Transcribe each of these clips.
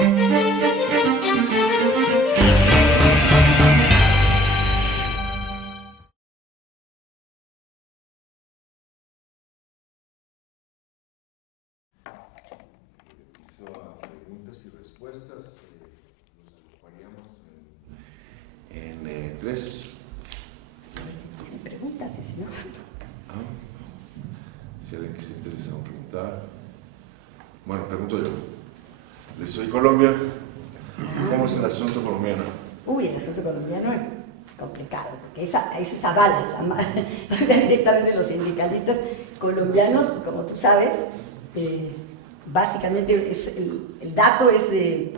Preguntas y respuestas, nos agruparíamos en tres. ¿Tienen preguntas? Y si no. Si alguien que se interesa en preguntar. Bueno, pregunto yo. Soy Colombia. ¿Cómo es el asunto colombiano? Uy, el asunto colombiano es complicado, porque esa bala directamente los sindicalistas colombianos, como tú sabes, básicamente el dato es de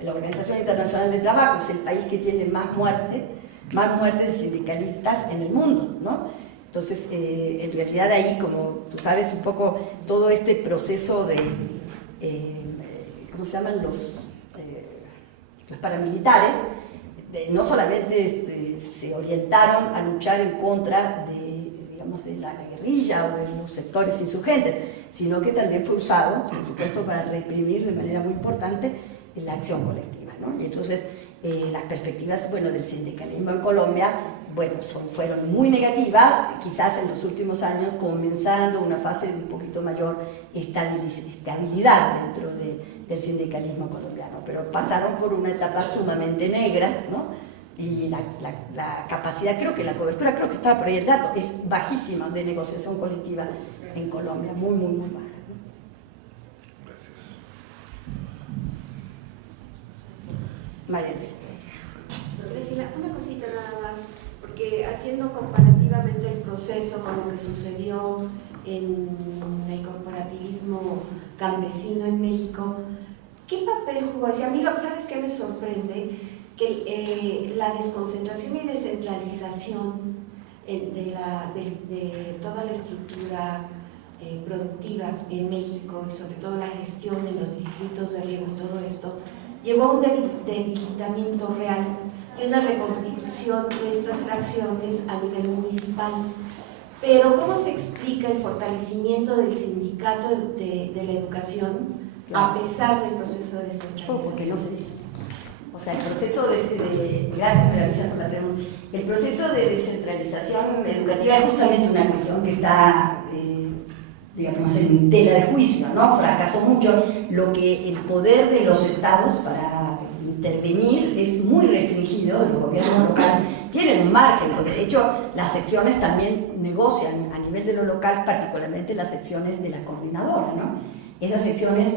la Organización Internacional del Trabajo, es el país que tiene más muertes de sindicalistas en el mundo, ¿no? Entonces, en realidad ahí, como tú sabes un poco, todo este proceso de, ¿cómo se llaman? Los paramilitares, no solamente se orientaron a luchar en contra de, digamos, de la guerrilla o de los sectores insurgentes, sino que también fue usado, por supuesto, para reprimir de manera muy importante la acción colectiva, ¿no? Y entonces las perspectivas, bueno, del sindicalismo en Colombia, bueno, fueron muy negativas, quizás en los últimos años comenzando una fase de un poquito mayor estabilidad dentro del sindicalismo colombiano, pero pasaron por una etapa sumamente negra, ¿no? Y la capacidad, creo que la cobertura, creo que estaba por ahí el dato, es bajísima de negociación colectiva en Colombia, muy, muy, muy baja, ¿no? Gracias. María Luisa. Graciela, una cosita nada más, porque haciendo comparativamente el proceso con lo que sucedió en el corporativismo campesino en México, ¿qué papel jugó? A mí, ¿sabes qué me sorprende? Que la desconcentración y descentralización de toda la estructura productiva en México y sobre todo la gestión en los distritos de riego y todo esto, llevó a un debilitamiento real y una reconstitución de estas fracciones a nivel municipal. Pero ¿cómo se explica el fortalecimiento del sindicato de la educación a pesar del proceso de descentralización? Porque no se dice. O sea, el proceso gracias María por la pregunta, el proceso de descentralización educativa es justamente una cuestión que está, digamos, en tela de juicio, ¿no? Fracasó mucho. Lo que el poder de los estados para intervenir es muy restringido, los gobiernos locales tienen un margen, porque de hecho las secciones también negocian a nivel de lo local, particularmente las secciones de la coordinadora, ¿no? Esas secciones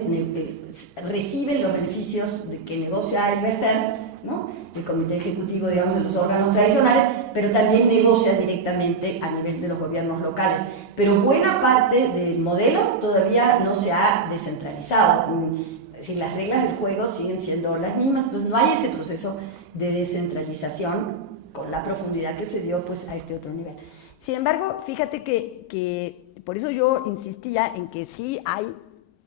reciben los beneficios que negocia el Bester, ¿no? El comité ejecutivo, digamos, de los órganos tradicionales, pero también negocia directamente a nivel de los gobiernos locales. Pero buena parte del modelo todavía no se ha descentralizado. Es decir, las reglas del juego siguen siendo las mismas, entonces no hay ese proceso de descentralización con la profundidad que se dio pues, a este otro nivel. Sin embargo, fíjate que por eso yo insistía en que sí hay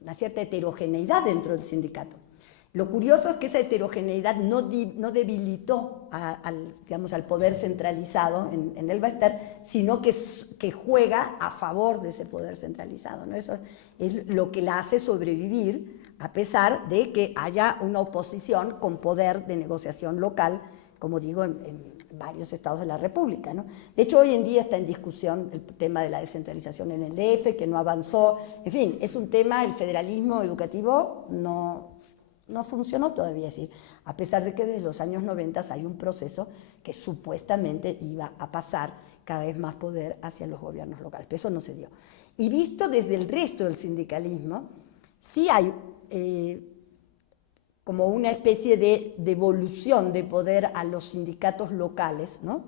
una cierta heterogeneidad dentro del sindicato. Lo curioso es que esa heterogeneidad no debilitó al poder centralizado en el Bester, sino que juega a favor de ese poder centralizado, ¿no? Eso es lo que la hace sobrevivir a pesar de que haya una oposición con poder de negociación local, como digo, en varios estados de la República, ¿no? De hecho, hoy en día está en discusión el tema de la descentralización en el DF, que no avanzó. En fin, es un tema, el federalismo educativo no funcionó todavía, es decir, a pesar de que desde los años 90 hay un proceso que supuestamente iba a pasar cada vez más poder hacia los gobiernos locales, pero eso no se dio. Y visto desde el resto del sindicalismo, sí hay como una especie de devolución de poder a los sindicatos locales, ¿no?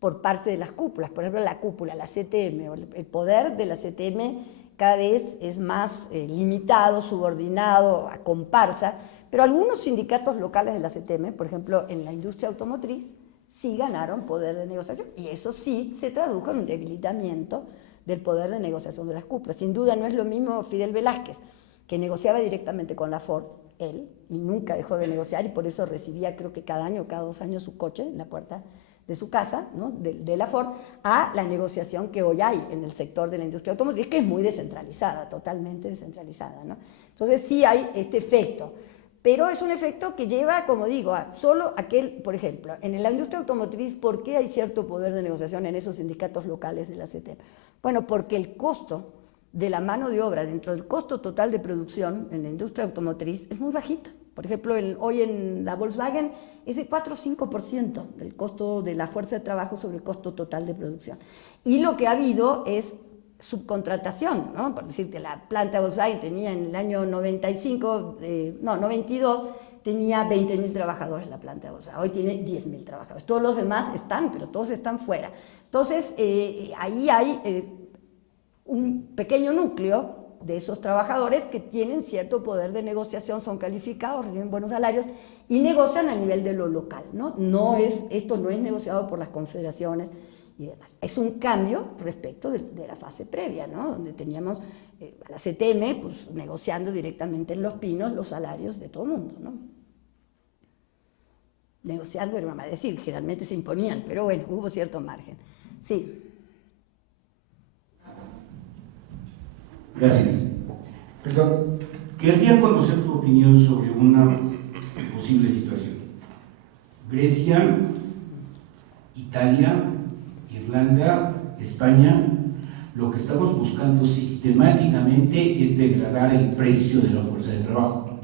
Por parte de las cúpulas. Por ejemplo, la cúpula, la CTM, el poder de la CTM cada vez es más limitado, subordinado, a comparsa, pero algunos sindicatos locales de la CTM, por ejemplo, en la industria automotriz, sí ganaron poder de negociación, y eso sí se tradujo en un debilitamiento del poder de negociación de las cúpulas. Sin duda no es lo mismo Fidel Velázquez, que negociaba directamente con la Ford, él, y nunca dejó de negociar, y por eso recibía, creo que cada año o cada 2 años, su coche en la puerta de su casa, ¿no? de la Ford, a la negociación que hoy hay en el sector de la industria automotriz, que es muy descentralizada, totalmente descentralizada, ¿no? Entonces sí hay este efecto, Pero es un efecto que lleva, como digo, a solo aquel, por ejemplo, en la industria automotriz, ¿por qué hay cierto poder de negociación en esos sindicatos locales de la CTM? Bueno, porque el costo de la mano de obra dentro del costo total de producción en la industria automotriz es muy bajito. Por ejemplo, hoy en la Volkswagen es de 4 o 5% del costo de la fuerza de trabajo sobre el costo total de producción. Y lo que ha habido es subcontratación, ¿no? Por decirte, la planta Volkswagen tenía en el año 92, tenía 20.000 trabajadores la planta de Volkswagen, hoy tiene 10.000 trabajadores. Todos los demás están, pero todos están fuera. Entonces, ahí hay un pequeño núcleo de esos trabajadores que tienen cierto poder de negociación, son calificados, reciben buenos salarios y negocian a nivel de lo local, ¿no? Esto no es negociado por las confederaciones y demás. Es un cambio respecto de la fase previa, ¿no? Donde teníamos a la CTM pues, negociando directamente en Los Pinos los salarios de todo el mundo, ¿no? Negociando era más decir, generalmente se imponían, pero bueno, hubo cierto margen. Sí. Gracias. Perdón, querría conocer tu opinión sobre una posible situación. Grecia, Italia, Irlanda, España, lo que estamos buscando sistemáticamente es degradar el precio de la fuerza de trabajo,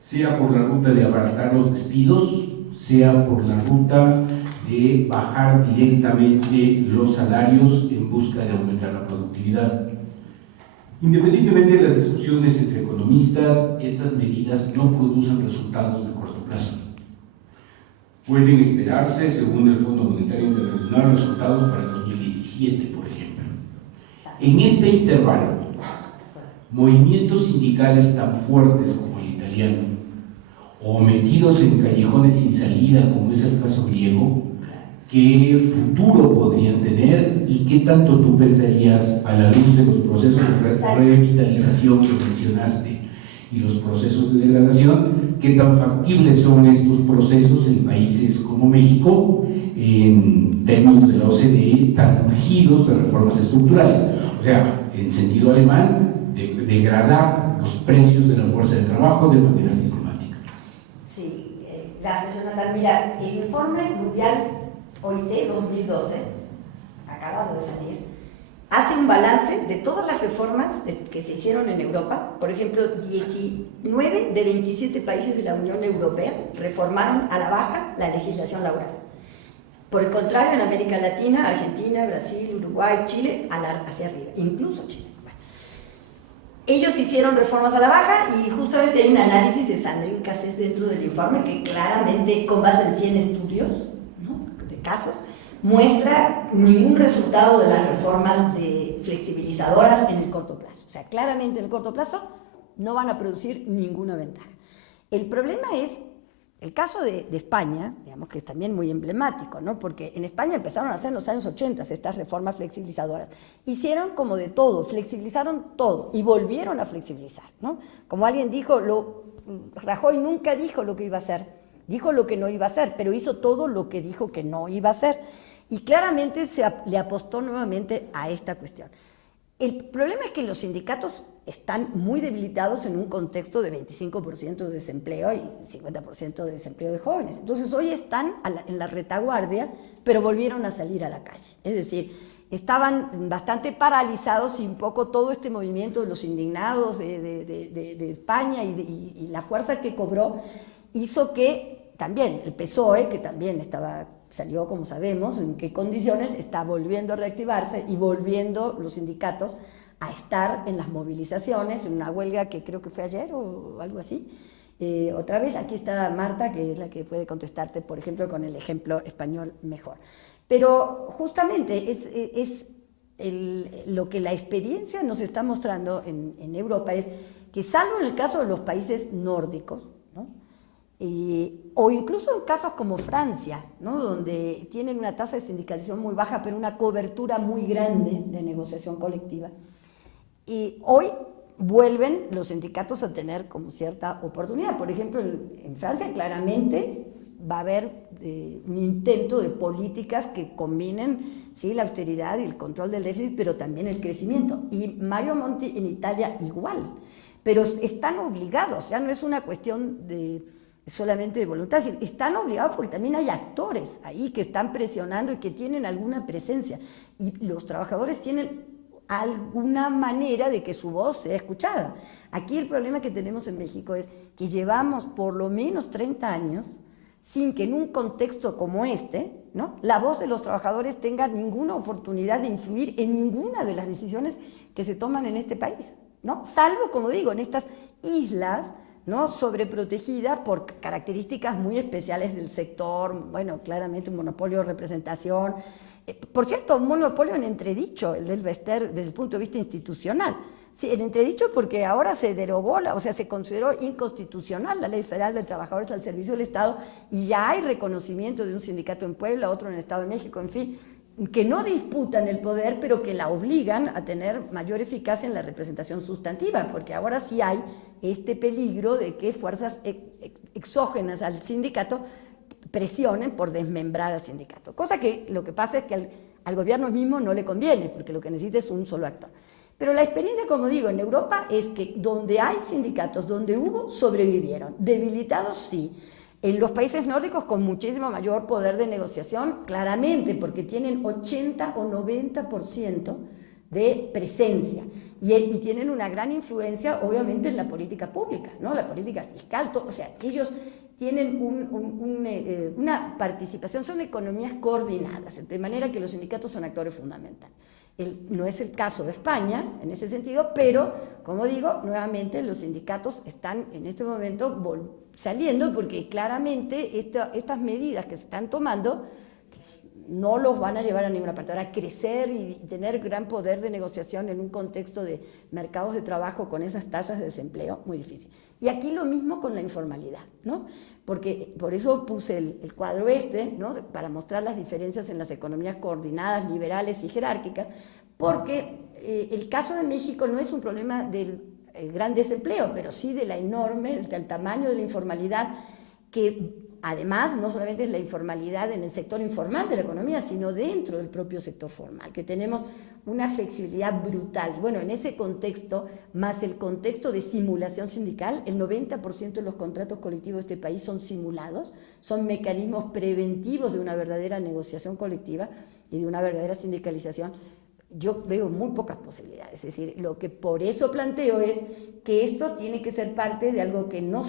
sea por la ruta de abaratar los despidos, sea por la ruta de bajar directamente los salarios en busca de aumentar la productividad. Independientemente de las discusiones entre economistas, estas medidas no producen resultados de corto plazo. Pueden esperarse, según el Fondo Monetario Internacional, resultados para el 2017, por ejemplo. En este intervalo, movimientos sindicales tan fuertes como el italiano, o metidos en callejones sin salida, como es el caso griego, ¿qué futuro podrían tener y qué tanto tú pensarías, a la luz de los procesos de revitalización que mencionaste y los procesos de degradación, qué tan factibles son estos procesos en países como México, en términos de la OCDE, tan urgidos de reformas estructurales? O sea, en sentido alemán, degradar los precios de la fuerza de trabajo de manera sistemática. Sí, gracias, Jonathan. Mira, el informe mundial OIT 2012, acabado de salir, hace un balance de todas las reformas que se hicieron en Europa. Por ejemplo, 19 de 27 países de la Unión Europea reformaron a la baja la legislación laboral. Por el contrario, en América Latina, Argentina, Brasil, Uruguay, Chile, hacia arriba, incluso Chile. Bueno, ellos hicieron reformas a la baja y justamente hay un análisis de Sandrine Cassés dentro del informe que claramente, con base en 100 estudios, casos, muestra ningún resultado de las reformas flexibilizadoras en el corto plazo. O sea, claramente en el corto plazo no van a producir ninguna ventaja. El problema es el caso de España, digamos que es también muy emblemático, ¿no? Porque en España empezaron a hacer en los años 80 estas reformas flexibilizadoras. Hicieron como de todo, flexibilizaron todo y volvieron a flexibilizar, ¿no? Como alguien dijo, Rajoy nunca dijo lo que iba a hacer. Dijo lo que no iba a hacer, pero hizo todo lo que dijo que no iba a hacer. Y claramente le apostó nuevamente a esta cuestión. El problema es que los sindicatos están muy debilitados en un contexto de 25% de desempleo y 50% de desempleo de jóvenes. Entonces hoy están en la retaguardia, pero volvieron a salir a la calle. Es decir, estaban bastante paralizados y un poco todo este movimiento de los indignados de España y la fuerza que cobró hizo que también el PSOE, que también salió, como sabemos, en qué condiciones, está volviendo a reactivarse y volviendo los sindicatos a estar en las movilizaciones, en una huelga que creo que fue ayer o algo así. Otra vez, aquí está Marta, que es la que puede contestarte, por ejemplo, con el ejemplo español mejor. Pero justamente lo que la experiencia nos está mostrando en Europa es que, salvo en el caso de los países nórdicos, ¿no? O incluso en casos como Francia, ¿no? Donde tienen una tasa de sindicalización muy baja, pero una cobertura muy grande de negociación colectiva. Y hoy vuelven los sindicatos a tener como cierta oportunidad. Por ejemplo, en Francia claramente va a haber un intento de políticas que combinen, sí, la austeridad y el control del déficit, pero también el crecimiento. Y Mario Monti en Italia igual. pero están obligados, ya no es una cuestión solamente de voluntad, están obligados porque también hay actores ahí que están presionando y que tienen alguna presencia, y los trabajadores tienen alguna manera de que su voz sea escuchada. Aquí el problema que tenemos en México es que llevamos por lo menos 30 años sin que en un contexto como este, ¿no?, la voz de los trabajadores tenga ninguna oportunidad de influir en ninguna de las decisiones que se toman en este país, ¿no? Salvo, como digo, en estas islas, ¿no?, sobreprotegidas por características muy especiales del sector, bueno, claramente un monopolio de representación. Por cierto, un monopolio en entredicho, el del Bester, desde el punto de vista institucional. Sí, en entredicho porque ahora se derogó, o sea, se consideró inconstitucional la Ley Federal de Trabajadores al Servicio del Estado, y ya hay reconocimiento de un sindicato en Puebla, otro en el Estado de México, en fin, que no disputan el poder, pero que la obligan a tener mayor eficacia en la representación sustantiva, porque ahora sí hay este peligro de que fuerzas exógenas al sindicato presionen por desmembrar al sindicato, cosa que lo que pasa es que al gobierno mismo no le conviene, porque lo que necesita es un solo actor. Pero la experiencia, como digo, en Europa es que donde hay sindicatos, donde hubo, sobrevivieron. Debilitados, sí. En los países nórdicos con muchísimo mayor poder de negociación, claramente, porque tienen 80 o 90% de presencia y tienen una gran influencia, obviamente, en la política pública, ¿no?, la política fiscal, o sea, ellos tienen una participación, son economías coordinadas, de manera que los sindicatos son actores fundamentales. No es el caso de España en ese sentido, pero, como digo, nuevamente los sindicatos están en este momento saliendo porque claramente estas medidas que se están tomando no los van a llevar a ninguna parte. Ahora, crecer y tener gran poder de negociación en un contexto de mercados de trabajo con esas tasas de desempleo, muy difícil. Y aquí lo mismo con la informalidad, ¿no? Porque por eso puse el cuadro ¿no?, para mostrar las diferencias en las economías coordinadas, liberales y jerárquicas, porque el caso de México no es un problema del gran desempleo, pero sí del tamaño de la informalidad, que además no solamente es la informalidad en el sector informal de la economía, sino dentro del propio sector formal, que tenemos una flexibilidad brutal. Y bueno, en ese contexto, más el contexto de simulación sindical, el 90% de los contratos colectivos de este país son simulados, son mecanismos preventivos de una verdadera negociación colectiva y de una verdadera sindicalización. Yo veo muy pocas posibilidades, es decir, lo que por eso planteo es que esto tiene que ser parte de algo que no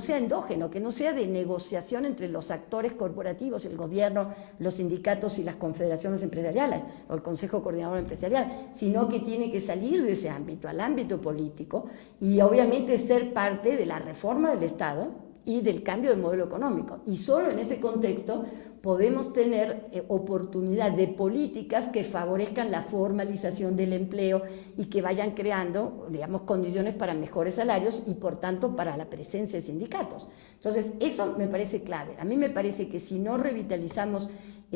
sea endógeno, que no sea de negociación entre los actores corporativos, el gobierno, los sindicatos y las confederaciones empresariales, o el Consejo Coordinador Empresarial, sino que tiene que salir de ese ámbito, al ámbito político, y obviamente ser parte de la reforma del Estado y del cambio de modelo económico. Y solo en ese contexto podemos tener oportunidad de políticas que favorezcan la formalización del empleo y que vayan creando, digamos, condiciones para mejores salarios y, por tanto, para la presencia de sindicatos. Entonces, eso me parece clave. A mí me parece que si no revitalizamos,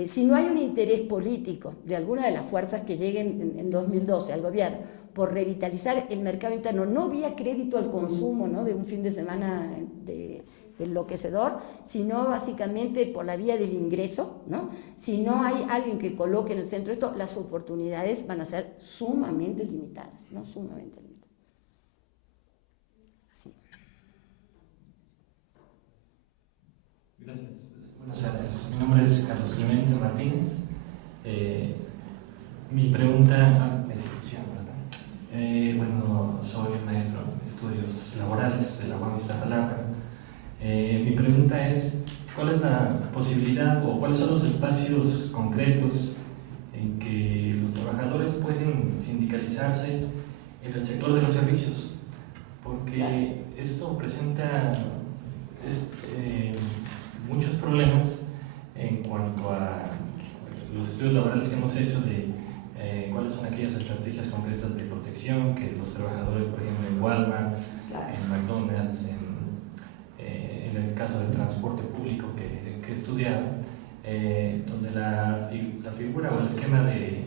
si no hay un interés político de alguna de las fuerzas que lleguen en 2012 al gobierno por revitalizar el mercado interno, no vía crédito al consumo, ¿no?, de un fin de semana de enloquecedor, sino básicamente por la vía del ingreso, ¿no? Si no hay alguien que coloque en el centro esto, las oportunidades van a ser sumamente limitadas, ¿no? Sumamente limitadas. Sí. Gracias. Buenas tardes. Mi nombre es Carlos Clemente Martínez. Mi pregunta, la institución, ¿verdad? Bueno, soy maestro de estudios laborales de la UAM Iztapalapa. Mi pregunta es, ¿cuál es la posibilidad o cuáles son los espacios concretos en que los trabajadores pueden sindicalizarse en el sector de los servicios? Porque esto presenta muchos problemas en cuanto a los estudios laborales que hemos hecho de cuáles son aquellas estrategias concretas de protección que los trabajadores, por ejemplo, en Walmart, en McDonald's, en el caso del transporte público que he estudiado, donde la figura o el esquema de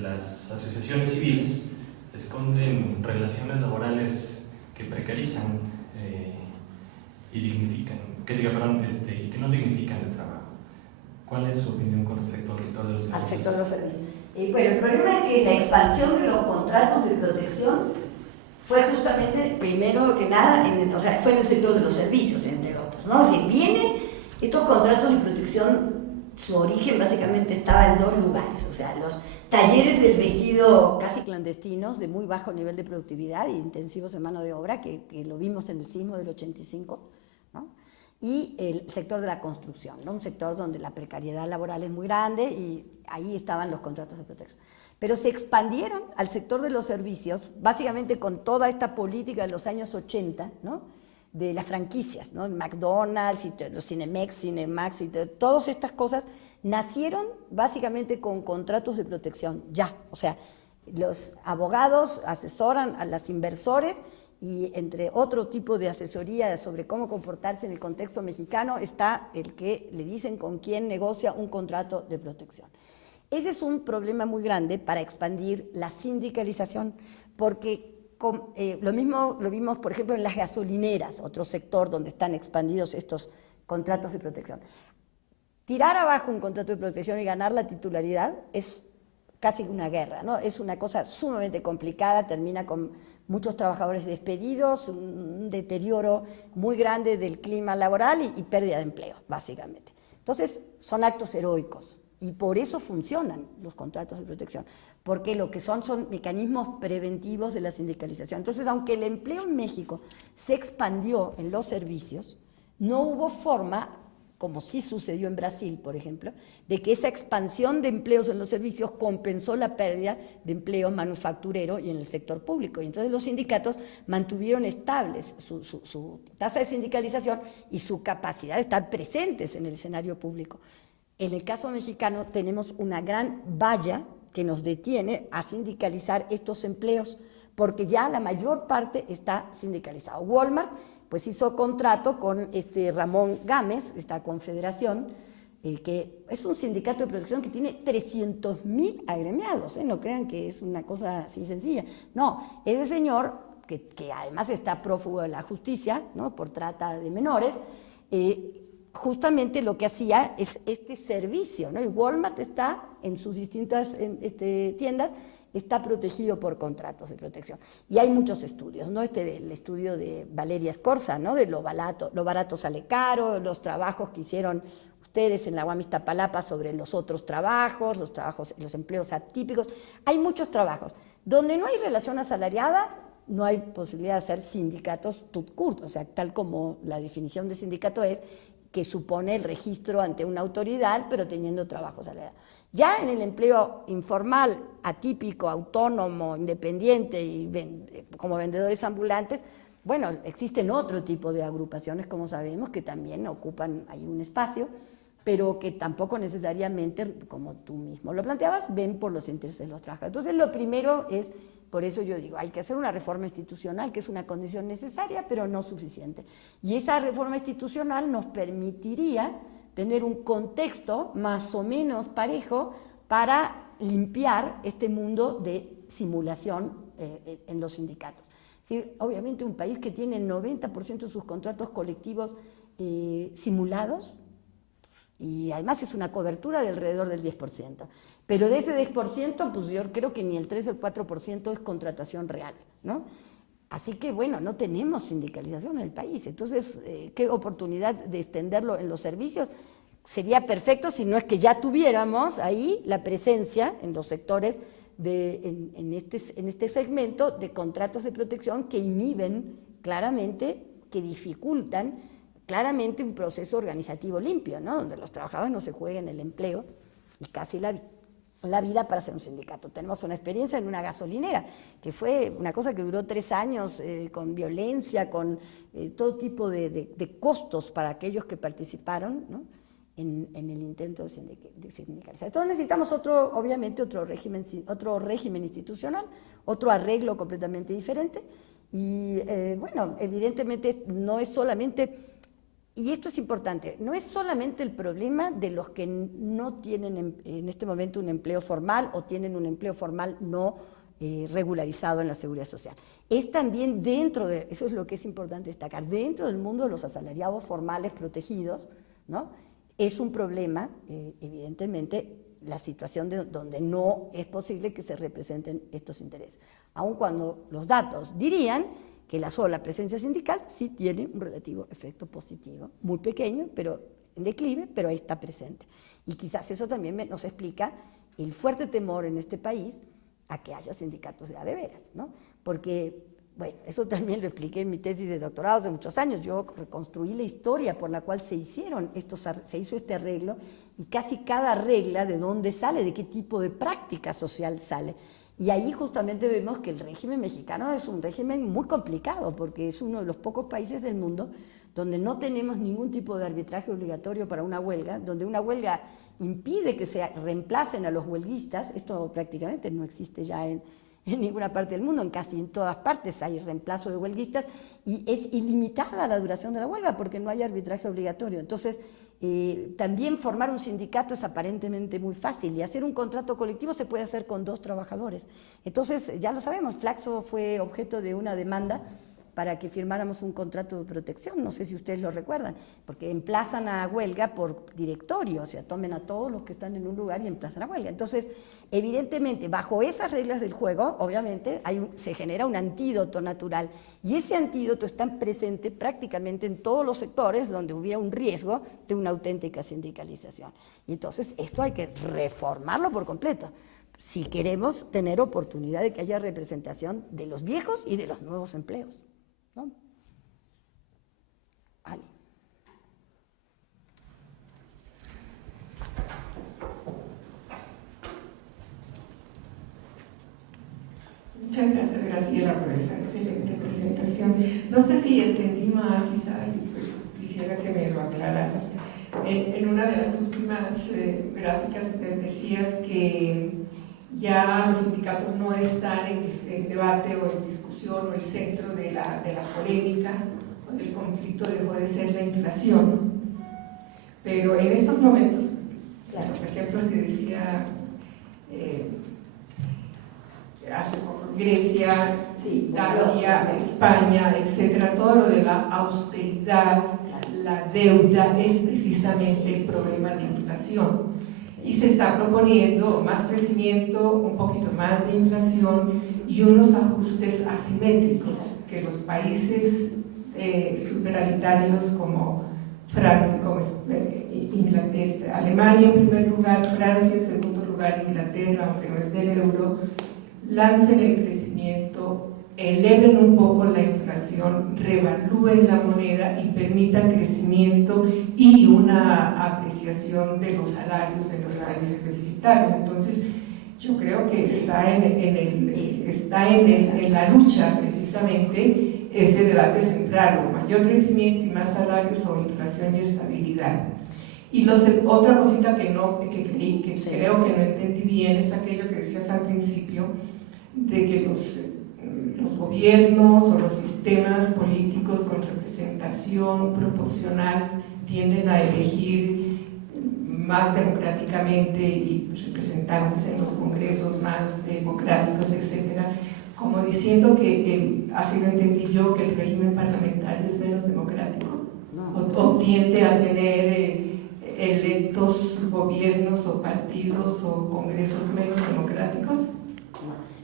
las asociaciones civiles esconden relaciones laborales que precarizan y dignifican, y que no dignifican el trabajo. ¿Cuál es su opinión con respecto al sector de los servicios? Al sector de los servicios. Bueno, el problema es que la expansión de los contratos de protección fue justamente, primero que nada, o sea, fue en el sector de los servicios, entre otros, ¿no? O sea, estos contratos de protección, su origen básicamente estaba en dos lugares, o sea, los talleres del vestido casi clandestinos, de muy bajo nivel de productividad y intensivos en mano de obra, que lo vimos en el sismo del 85, ¿no? Y el sector de la construcción, ¿no? Un sector donde la precariedad laboral es muy grande y ahí estaban los contratos de protección. Pero se expandieron al sector de los servicios, básicamente con toda esta política de los años 80, ¿no? De las franquicias, ¿no? McDonald's, y los Cinemex, Cinemax, y todas estas cosas nacieron básicamente con contratos de protección, ya. O sea, los abogados asesoran a los inversores y entre otro tipo de asesoría sobre cómo comportarse en el contexto mexicano está el que le dicen con quién negocia un contrato de protección. Ese es un problema muy grande para expandir la sindicalización, porque lo mismo lo vimos, por ejemplo, en las gasolineras, otro sector donde están expandidos estos contratos de protección. Tirar abajo un contrato de protección y ganar la titularidad es casi una guerra, ¿no? Es una cosa sumamente complicada, termina con muchos trabajadores despedidos, un deterioro muy grande del clima laboral y pérdida de empleo, básicamente. Entonces, son actos heroicos. Y por eso funcionan los contratos de protección, porque lo que son mecanismos preventivos de la sindicalización. Entonces, aunque el empleo en México se expandió en los servicios, no hubo forma, como sí sucedió en Brasil, por ejemplo, de que esa expansión de empleos en los servicios compensó la pérdida de empleo manufacturero y en el sector público. Y entonces los sindicatos mantuvieron estables su tasa de sindicalización y su capacidad de estar presentes en el escenario público. En el caso mexicano tenemos una gran valla que nos detiene a sindicalizar estos empleos, porque ya la mayor parte está sindicalizado. Walmart pues hizo contrato con Ramón Gámez, esta confederación, que es un sindicato de protección que tiene 300,000 agremiados, no crean que es una cosa así sencilla. No, ese señor, que además está prófugo de la justicia, ¿no? Por trata de menores, justamente lo que hacía es este servicio, ¿no? Y Walmart está en sus distintas tiendas, está protegido por contratos de protección. Y hay muchos estudios, ¿no? El estudio de Valeria Escorza, ¿no? De lo barato sale caro, los trabajos que hicieron ustedes en la UAM Iztapalapa sobre los otros trabajos, los empleos atípicos. Hay muchos trabajos. Donde no hay relación asalariada, no hay posibilidad de hacer sindicatos tout court, o sea, tal como la definición de sindicato es, que supone el registro ante una autoridad, pero teniendo trabajo salariado. Ya en el empleo informal, atípico, autónomo, independiente y como vendedores ambulantes, bueno, existen otro tipo de agrupaciones, como sabemos, que también ocupan ahí un espacio, pero que tampoco necesariamente, como tú mismo lo planteabas, ven por los intereses de los trabajadores. Entonces, lo primero es, por eso yo digo, hay que hacer una reforma institucional, que es una condición necesaria, pero no suficiente. Y esa reforma institucional nos permitiría tener un contexto más o menos parejo para limpiar este mundo de simulación en los sindicatos. Es decir, obviamente un país que tiene el 90% de sus contratos colectivos simulados, y además es una cobertura de alrededor del 10%. Pero de ese 10%, pues yo creo que ni el 3 o el 4% es contratación real, ¿no? Así que, bueno, no tenemos sindicalización en el país. Entonces, ¿qué oportunidad de extenderlo en los servicios? Sería perfecto si no es que ya tuviéramos ahí la presencia en los sectores, en este segmento de contratos de protección que inhiben claramente, que dificultan claramente un proceso organizativo limpio, ¿no? Donde los trabajadores no se jueguen el empleo y casi la vida para hacer un sindicato. Tenemos una experiencia en una gasolinera, que fue una cosa que duró 3 años, con violencia, con todo tipo de costos para aquellos que participaron, ¿no? en el intento de sindicalizar. Entonces necesitamos obviamente otro régimen institucional, otro arreglo completamente diferente, y bueno, evidentemente no es solamente, y esto es importante, no es solamente el problema de los que no tienen en este momento un empleo formal o tienen un empleo formal no regularizado en la Seguridad Social. Es también dentro de, eso es lo que es importante destacar, dentro del mundo de los asalariados formales protegidos, ¿no? Es un problema, evidentemente, la situación donde no es posible que se representen estos intereses. Aun cuando los datos dirían que la sola presencia sindical sí tiene un relativo efecto positivo, muy pequeño, pero en declive, pero ahí está presente. Y quizás eso también nos explica el fuerte temor en este país a que haya sindicatos de a de veras, ¿no? Porque, bueno, eso también lo expliqué en mi tesis de doctorado hace muchos años. Yo reconstruí la historia por la cual se hizo este arreglo, y casi cada regla de dónde sale, de qué tipo de práctica social sale. Y ahí justamente vemos que el régimen mexicano es un régimen muy complicado, porque es uno de los pocos países del mundo donde no tenemos ningún tipo de arbitraje obligatorio para una huelga, donde una huelga impide que se reemplacen a los huelguistas. Esto prácticamente no existe ya en ninguna parte del mundo, en casi en todas partes hay reemplazo de huelguistas, y es ilimitada la duración de la huelga porque no hay arbitraje obligatorio. Entonces, también formar un sindicato es aparentemente muy fácil, y hacer un contrato colectivo se puede hacer con 2 trabajadores. Entonces, ya lo sabemos, Flaxo fue objeto de una demanda para que firmáramos un contrato de protección, no sé si ustedes lo recuerdan, porque emplazan a huelga por directorio, o sea, tomen a todos los que están en un lugar y emplazan a huelga. Entonces, evidentemente, bajo esas reglas del juego, obviamente, se genera un antídoto natural, y ese antídoto está presente prácticamente en todos los sectores donde hubiera un riesgo de una auténtica sindicalización. Y entonces, esto hay que reformarlo por completo, si queremos tener oportunidad de que haya representación de los viejos y de los nuevos empleos, ¿no? Vale. Muchas gracias, Graciela, por esa excelente presentación. No sé si entendí mal, quizá, y quisiera que me lo aclararas. En una de las últimas gráficas decías que ya los sindicatos no están en debate o en discusión, o el centro de la polémica o del conflicto dejó de ser la inflación. Pero en estos momentos, los ejemplos que decía hace poco, Grecia, Sí, Italia, España, etcétera, todo lo de la austeridad, la deuda, es precisamente el problema de inflación. Y se está proponiendo más crecimiento, un poquito más de inflación y unos ajustes asimétricos que los países superavitarios como Francia, como Inglaterra, Alemania en primer lugar, Francia en segundo lugar, Inglaterra, aunque no es del euro, lancen el crecimiento, eleven un poco la inflación, revalúen la moneda y permitan crecimiento y una apreciación de los salarios en los países deficitarios. Entonces, yo creo que está en la lucha precisamente ese debate central, o mayor crecimiento y más salarios, o inflación y estabilidad. Y otra cosita que creo que no entendí bien es aquello que decías al principio, de que los gobiernos o los sistemas políticos con representación proporcional tienden a elegir más democráticamente y representantes en los congresos más democráticos, etcétera, como diciendo que, así lo entendí yo, que el régimen parlamentario es menos democrático, o tiende a tener electos gobiernos o partidos o congresos menos democráticos.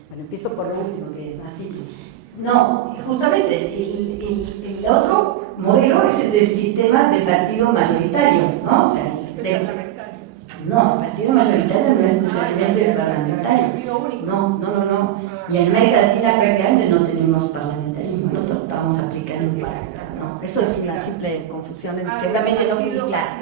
Bueno, empiezo por lo último, que es más simple. No, justamente el otro modelo es el del sistema del partido mayoritario, ¿no? O sea, no, el partido mayoritario no es necesariamente el parlamentario. No. Y en América Latina prácticamente no tenemos parlamentarismo, nosotros estamos aplicando un parámetro. No, eso es una simple confusión, seguramente no fui clara.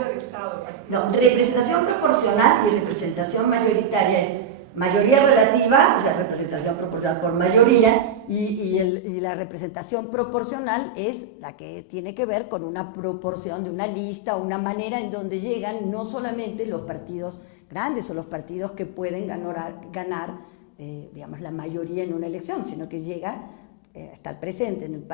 No, representación proporcional y representación mayoritaria es mayoría relativa, o sea, representación proporcional por mayoría, y la representación proporcional es la que tiene que ver con una proporción de una lista, una manera en donde llegan no solamente los partidos grandes o los partidos que pueden ganar digamos, la mayoría en una elección, sino que llega a estar presente en el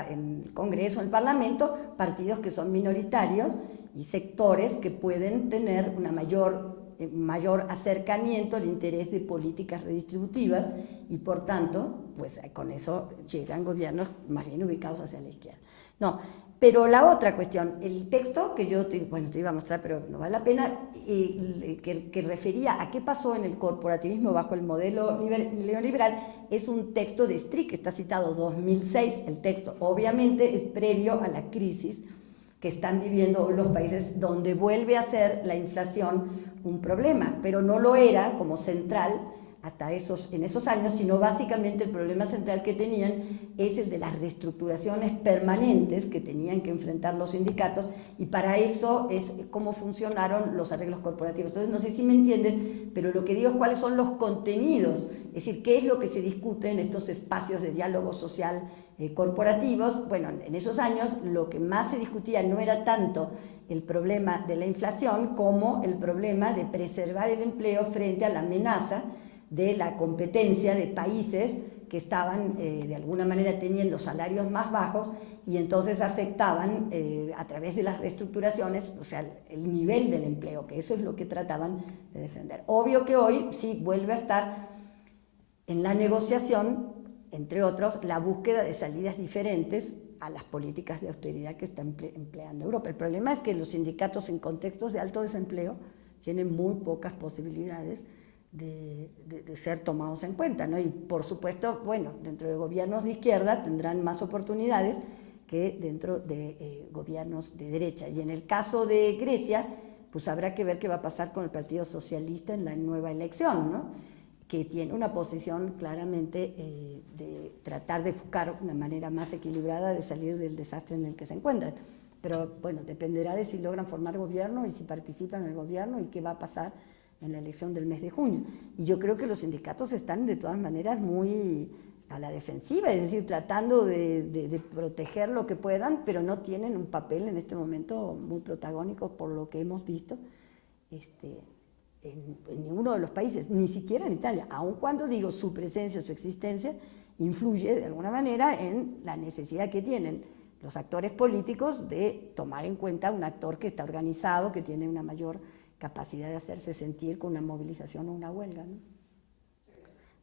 Congreso, en el Parlamento, partidos que son minoritarios y sectores que pueden tener una mayor acercamiento al interés de políticas redistributivas, y por tanto, pues con eso llegan gobiernos más bien ubicados hacia la izquierda. No, Pero la otra cuestión, el texto que yo te iba a mostrar, pero no vale la pena, que refería a qué pasó en el corporativismo bajo el modelo neoliberal, es un texto de Strick, está citado 2006, el texto obviamente es previo a la crisis que están viviendo los países donde vuelve a ser la inflación un problema, pero no lo era como central en esos años, sino básicamente el problema central que tenían es el de las reestructuraciones permanentes que tenían que enfrentar los sindicatos, y para eso es cómo funcionaron los arreglos corporativos. Entonces, no sé si me entiendes, pero lo que digo es cuáles son los contenidos, es decir, qué es lo que se discute en estos espacios de diálogo social corporativos. Bueno, en esos años lo que más se discutía no era tanto el problema de la inflación como el problema de preservar el empleo frente a la amenaza de la competencia de países que estaban de alguna manera teniendo salarios más bajos, y entonces afectaban a través de las reestructuraciones, o sea, el nivel del empleo, que eso es lo que trataban de defender. Obvio que hoy sí vuelve a estar en la negociación, entre otros, la búsqueda de salidas diferentes a las políticas de austeridad que está empleando Europa. El problema es que los sindicatos en contextos de alto desempleo tienen muy pocas posibilidades de ser tomados en cuenta, ¿no? Y por supuesto, bueno, dentro de gobiernos de izquierda tendrán más oportunidades que dentro de gobiernos de derecha. Y en el caso de Grecia, pues habrá que ver qué va a pasar con el Partido Socialista en la nueva elección, ¿no? Que tiene una posición claramente de tratar de buscar una manera más equilibrada de salir del desastre en el que se encuentran. Pero bueno, dependerá de si logran formar gobierno y si participan en el gobierno y qué va a pasar en la elección del mes de junio. Y yo creo que los sindicatos están de todas maneras muy a la defensiva, es decir, tratando de proteger lo que puedan, pero no tienen un papel en este momento muy protagónico por lo que hemos visto en ninguno de los países, ni siquiera en Italia, aun cuando digo su presencia, su existencia, influye de alguna manera en la necesidad que tienen los actores políticos de tomar en cuenta un actor que está organizado, que tiene una mayor capacidad de hacerse sentir con una movilización o una huelga, ¿no?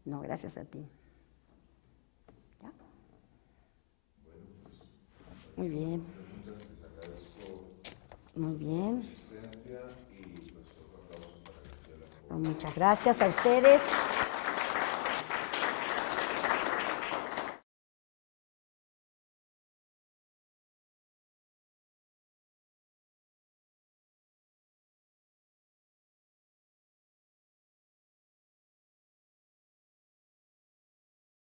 No, gracias a ti. ¿Ya? Muy bien. Muy bien. Muchas gracias a ustedes.